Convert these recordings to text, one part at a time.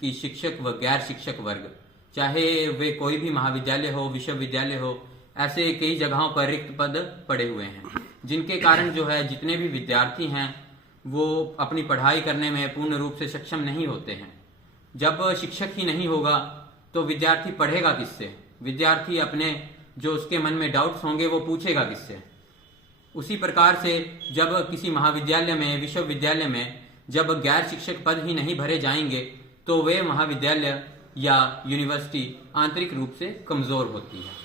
कि शिक्षक व गैर शिक्षक वर्ग, चाहे वे कोई भी महाविद्यालय हो, विश्वविद्यालय हो, ऐसे कई जगहों पर रिक्त पद पड़े हुए हैं, जिनके कारण जो है जितने भी विद्यार्थी हैं वो अपनी पढ़ाई करने में पूर्ण रूप से सक्षम नहीं होते हैं। जब शिक्षक ही नहीं होगा तो विद्यार्थी पढ़ेगा किससे? विद्यार्थी अपने जो उसके मन में डाउट्स होंगे वो पूछेगा किससे? उसी प्रकार से जब किसी महाविद्यालय में, विश्वविद्यालय में जब गैर शिक्षक पद ही नहीं भरे जाएंगे तो वे महाविद्यालय या यूनिवर्सिटी आंतरिक रूप से कमजोर होती है।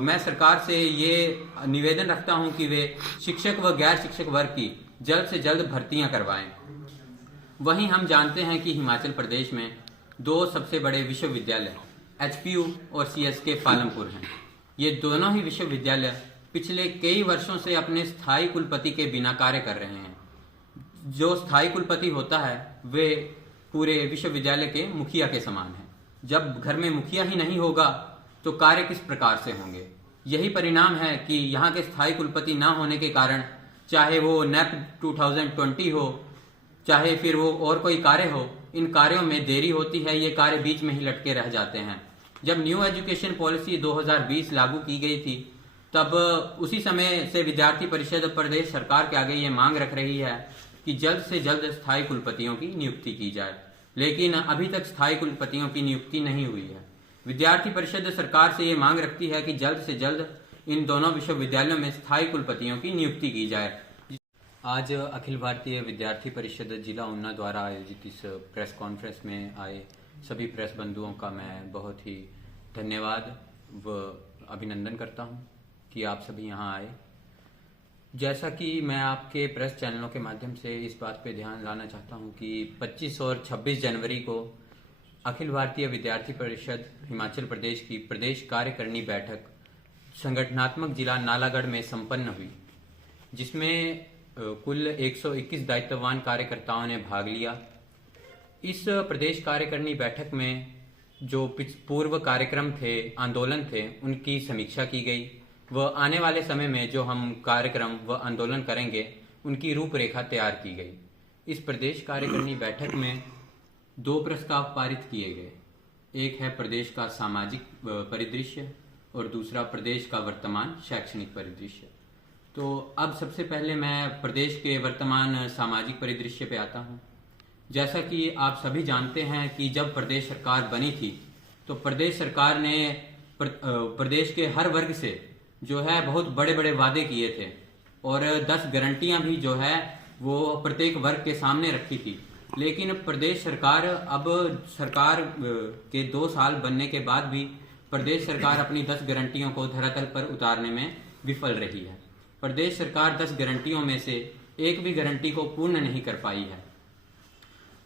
मैं सरकार से ये निवेदन रखता हूं कि वे शिक्षक व गैर शिक्षक वर्ग की जल्द से जल्द भर्तियां करवाएं। वहीं हम जानते हैं कि हिमाचल प्रदेश में दो सबसे बड़े विश्वविद्यालय एचपीयू और सीएसके पालमपुर हैं। ये दोनों ही विश्वविद्यालय पिछले कई वर्षों से अपने स्थायी कुलपति के बिना कार्य कर रहे हैं। जो स्थायी कुलपति होता है वे पूरे विश्वविद्यालय के मुखिया के समान है। जब घर में मुखिया ही नहीं होगा तो कार्य किस प्रकार से होंगे? यही परिणाम है कि यहाँ के स्थायी कुलपति ना होने के कारण, चाहे वो नेप 2020 हो, चाहे फिर वो और कोई कार्य हो, इन कार्यों में देरी होती है। ये कार्य बीच में ही लटके रह जाते हैं। जब न्यू एजुकेशन पॉलिसी 2020 लागू की गई थी तब उसी समय से विद्यार्थी परिषद प्रदेश सरकार के आगे ये मांग रख रही है कि जल्द से जल्द स्थायी कुलपतियों की नियुक्ति की जाए, लेकिन अभी तक स्थायी कुलपतियों की नियुक्ति नहीं हुई है। विद्यार्थी परिषद सरकार से ये मांग रखती है कि जल्द से जल्द इन दोनों विश्वविद्यालयों में स्थायी कुलपतियों की नियुक्ति की जाए। आज अखिल भारतीय विद्यार्थी परिषद जिला ऊना द्वारा आयोजित इस प्रेस कॉन्फ्रेंस में आए सभी प्रेस बंधुओं का मैं बहुत ही धन्यवाद व अभिनंदन करता हूं कि आप सभी यहां आए। जैसा कि मैं आपके प्रेस चैनलों के माध्यम से इस बात पे ध्यान लाना चाहता हूं कि 25 और 26 जनवरी को अखिल भारतीय विद्यार्थी परिषद हिमाचल प्रदेश की प्रदेश कार्यकारिणी बैठक संगठनात्मक जिला नालागढ़ में संपन्न हुई, जिसमें कुल 121 दायित्ववान कार्यकर्ताओं ने भाग लिया। इस प्रदेश कार्यकारिणी बैठक में जो पूर्व कार्यक्रम थे, आंदोलन थे, उनकी समीक्षा की गई व आने वाले समय में जो हम कार्यक्रम व आंदोलन करेंगे उनकी रूपरेखा तैयार की गई। इस प्रदेश कार्यकारिणी बैठक में दो प्रस्ताव पारित किए गए। एक है प्रदेश का सामाजिक परिदृश्य और दूसरा प्रदेश का वर्तमान शैक्षणिक परिदृश्य। तो अब सबसे पहले मैं प्रदेश के वर्तमान सामाजिक परिदृश्य पे आता हूँ। जैसा कि आप सभी जानते हैं कि जब प्रदेश सरकार बनी थी तो प्रदेश सरकार ने प्रदेश के हर वर्ग से जो है बहुत बड़े बड़े वादे किए थे और 10 गारंटियां भी जो है वो प्रत्येक वर्ग के सामने रखी थी। लेकिन प्रदेश सरकार अब सरकार के 2 साल बनने के बाद भी प्रदेश सरकार अपनी 10 गारंटियों को धरातल पर उतारने में विफल रही है। प्रदेश सरकार 10 गारंटियों में से एक भी गारंटी को पूर्ण नहीं कर पाई है।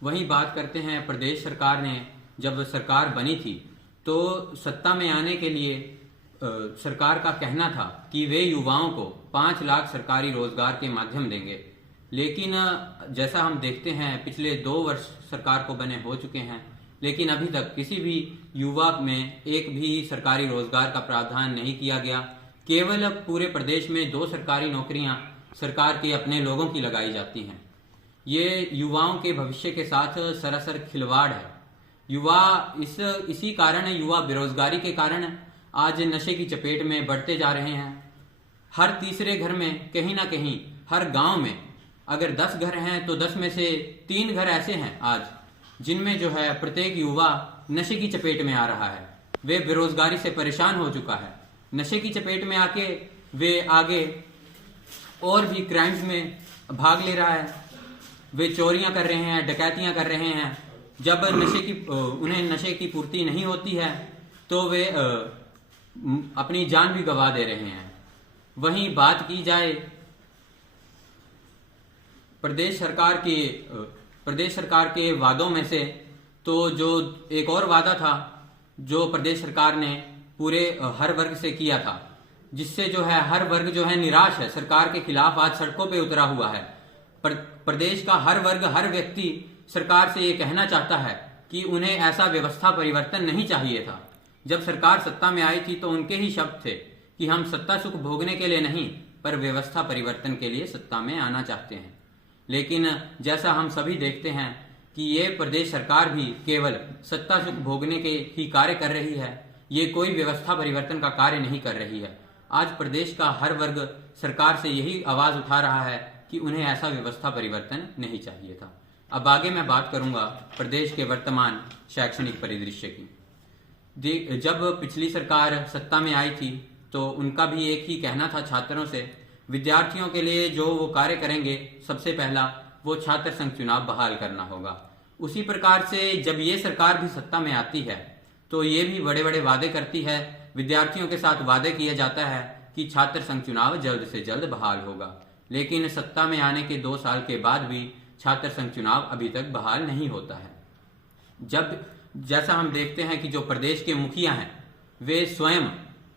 वहीं बात करते हैं प्रदेश सरकार ने जब सरकार बनी थी तो सत्ता में आने के लिए सरकार का कहना था कि वे युवाओं को 5 लाख सरकारी रोजगार के माध्यम देंगे। लेकिन जैसा हम देखते हैं पिछले 2 वर्ष सरकार को बने हो चुके हैं, लेकिन अभी तक किसी भी युवा में एक भी सरकारी रोजगार का प्रावधान नहीं किया गया। केवल पूरे प्रदेश में 2 सरकारी नौकरियां सरकार के अपने लोगों की लगाई जाती हैं। ये युवाओं के भविष्य के साथ सरासर खिलवाड़ है। युवा इसी कारण युवा बेरोजगारी के कारण आज नशे की चपेट में बढ़ते जा रहे हैं। हर तीसरे घर में कहीं ना कहीं, हर गांव में अगर 10 घर हैं तो 10 में से 3 घर ऐसे हैं आज जिनमें जो है प्रत्येक युवा नशे की चपेट में आ रहा है। वे बेरोजगारी से परेशान हो चुका है। नशे की चपेट में आके वे आगे और भी क्राइम्स में भाग ले रहा है। वे चोरियां कर रहे हैं, डकैतियां कर रहे हैं। जब उन्हें नशे की पूर्ति नहीं होती है तो वे अपनी जान भी गंवा दे रहे हैं। वहीं बात की जाए प्रदेश सरकार के वादों में से, तो जो एक और वादा था जो प्रदेश सरकार ने पूरे हर वर्ग से किया था, जिससे जो है हर वर्ग जो है निराश है, सरकार के खिलाफ आज सड़कों पे उतरा हुआ है। प्रदेश का हर वर्ग, हर व्यक्ति सरकार से ये कहना चाहता है कि उन्हें ऐसा व्यवस्था परिवर्तन नहीं चाहिए था। जब सरकार सत्ता में आई थी तो उनके ही शब्द थे कि हम सत्ता सुख भोगने के लिए नहीं पर व्यवस्था परिवर्तन के लिए सत्ता में आना चाहते हैं। लेकिन जैसा हम सभी देखते हैं कि ये प्रदेश सरकार भी केवल सत्ता सुख भोगने के ही कार्य कर रही है, ये कोई व्यवस्था परिवर्तन का कार्य नहीं कर रही है। आज प्रदेश का हर वर्ग सरकार से यही आवाज उठा रहा है कि उन्हें ऐसा व्यवस्था परिवर्तन नहीं चाहिए था। अब आगे मैं बात करूंगा प्रदेश के वर्तमान शैक्षणिक परिदृश्य की। जब पिछली सरकार सत्ता में आई थी तो उनका भी एक ही कहना था छात्रों से, विद्यार्थियों के लिए जो वो कार्य करेंगे सबसे पहला वो छात्र संघ चुनाव बहाल करना होगा। उसी प्रकार से जब ये सरकार भी सत्ता में आती है तो ये भी बड़े बड़े वादे करती है, विद्यार्थियों के साथ वादे किया जाता है कि छात्र संघ चुनाव जल्द से जल्द बहाल होगा। लेकिन सत्ता में आने के 2 साल के बाद भी छात्र संघ चुनाव अभी तक बहाल नहीं होता है। जैसा हम देखते हैं कि जो प्रदेश के मुखिया हैं वे स्वयं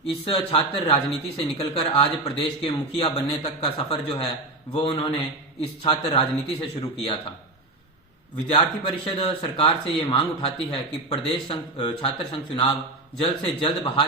इस छात्र राजनीति से निकलकर आज प्रदेश के मुखिया बनने तक का सफर जो है वो उन्होंने इस छात्र राजनीति से शुरू किया था। विद्यार्थी परिषद सरकार से ये मांग उठाती है कि प्रदेश छात्र संघ चुनाव जल्द से जल्द बहाल